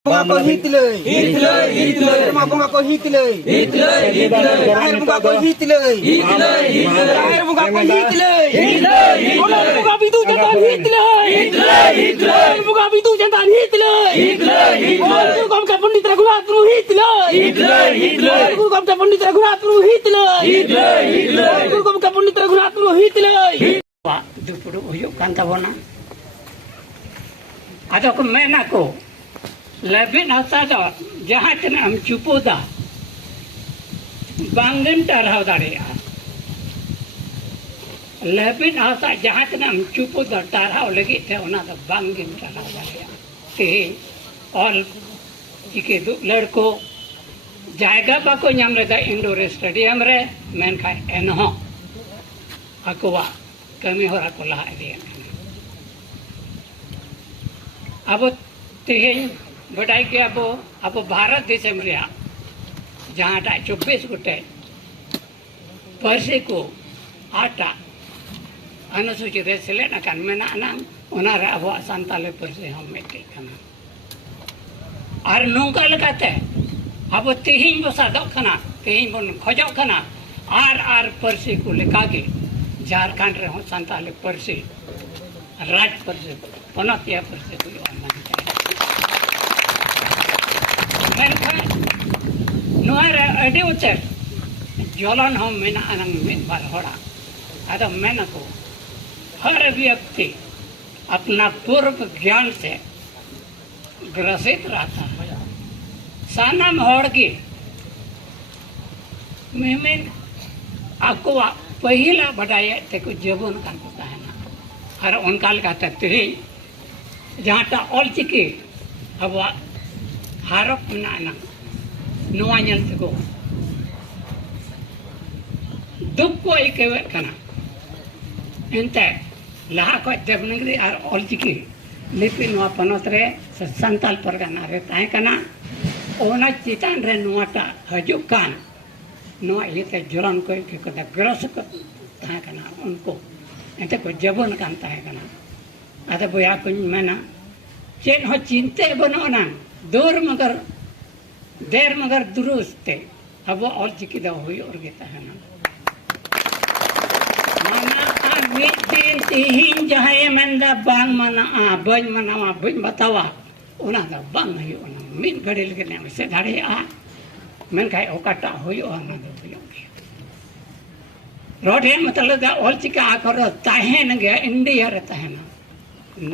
Bunga ko Hitler, Hitler, Hitler. Rumah bunga ko Hitler, Hitler, Hitler. Air bunga ko Hitler, Hitler, Hitler. Air bunga ko Hitler, Hitler, Hitler. Bunga bidu jantan Hitler, Hitler, Hitler. Bunga bidu jantan Hitler, Hitler, Hitler. Guru ka Pandit Raghunath Murmu Hitler, Hitler, Hitler. Guru ka Pandit Raghunath Murmu Hitler, Hitler, Hitler. Guru ka Pandit Raghunath Murmu Hitler. Pak dupuru huyuk kan tabona. Ada ko mena ko. Lebih nasa dah jahat na am cupu dah bangin tarhau dariya lebih nasa jahat na am cupu dah tarhau lagi te ona dah bangin tarhau dariya te all jike du ladko jayga bako nyam leda indoor stadium re men khai enho akwa kami hora ko lah dia abot te बढ़ाई के अब भारत देश में रहा जहाँ 24 गोटे परसे को आटा अनुसूचित सेलेना कान मेना नाम उनारे अब संताले परसे हम मेटे कना और नौका लगाते अब तेहिं बो सादक कना तेहिं बो खोजो कना आर परसे को लेका के झारखंड रे हो संताले परसे राज परसे पनतिया परसे को नुआरा अड़ी उचर जलन हम मेना अनंग में बार होड़ा अदा मेना को हर व्यक्ति अपना पूर्व ज्ञान से ग्रसित रहता है साना में होड़ की मेमेन आपको पहला बढ़ाया ते को जबन कर पता है ना हर उनका लगाता तेरे जहाँ ता ऑल चिके अब harap menanam nuanya itu dukko ikewet kana ente laha ko devnagri ar olchiki lipi nuwa panot re santal pargana re tahe kana ona chitan re nuwata hajuk kan nuwa ite joran ko ke da gros ko tahe kana unko ente ko jabon kan tahe kana ada boya ko mena chen ho chinte banona दूर मगर देर मगर दुरुस्त अब और चिकिदा हुई और गेता है ना माना आगे दिन तीन जहाँ मंदा बांग मना बज मना बज बतावा उना दा बांग हुई उना मिन घड़ी लगे ने से धारे मन खाए ओकाटा हुई और ना दो हुई रोटे मतलब दा और चिका आकर ताहे न गया इंडिया रहता है ना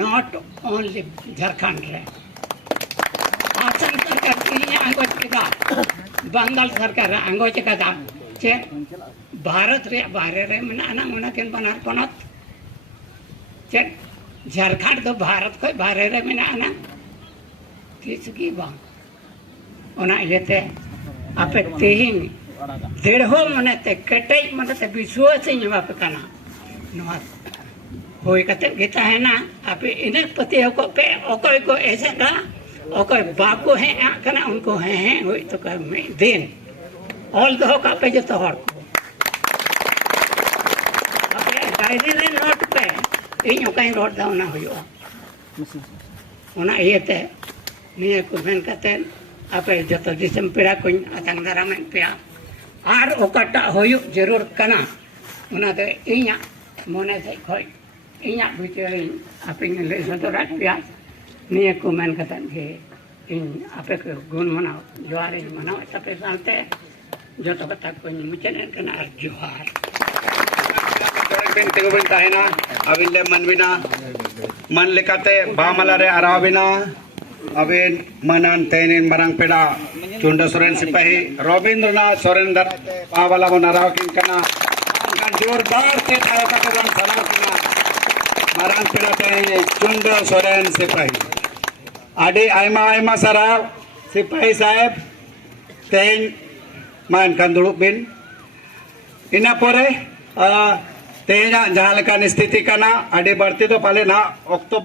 नॉट ओनली झारखंड रे आसन सरकार किया अंगोच का बंगाल सरकार अंगोच का दा चे भारत रे बाहर रे मना ना मना केन बनार पनत चे झारखंड तो भारत को बाहर रे मना ना किसकी बा ओना येते आपे तेहिन देढ़ो मने ते कटई मने ते विश्वास इन बाप कना नवा होय कते गेता है ना आपे इने पति को पे ओकोय को ऐसे का ओके बाको है कना उनको है वही तो कर में दिन ऑल तो का पे जो तो हर ओके डायरी ने नोट पे इन कहीं रोड दाव ना हुयो ओना येते निये को मेन कते आपे जतो दिसम पेड़ा को अतंग दारा में पेड़ा आर ओकाटा हुयो जरूर कना ओना दे इया मोने से खोय इया बिचारे आपे ले सदरा पेड़ा निये को मैन कतन के इन आपे को गुण मनाओ जोहार मनाओ सबे सालते जो तो कता को मुचन कना जोहार बिन तेगो बिन ताहेना अबिन मन बिना मन लेकाते बामला रे अराबिना अबिन मनन तेनिन मरंग पेड़ा चुंडा सोरेन सिपाही रविंद्रनाथ सोरेन दराते बावला को नराव किन कना जोरदार से थायो का रंग सलाम कना मरंग पेड़ा ते चुंडा सोरेन सिपाही आडे आयमा आयमा सराव सिपाही साहेब तेन मान kan dulu bin ina pore tehnya jalan kan स्थिति kana ade berarti to pale na oktober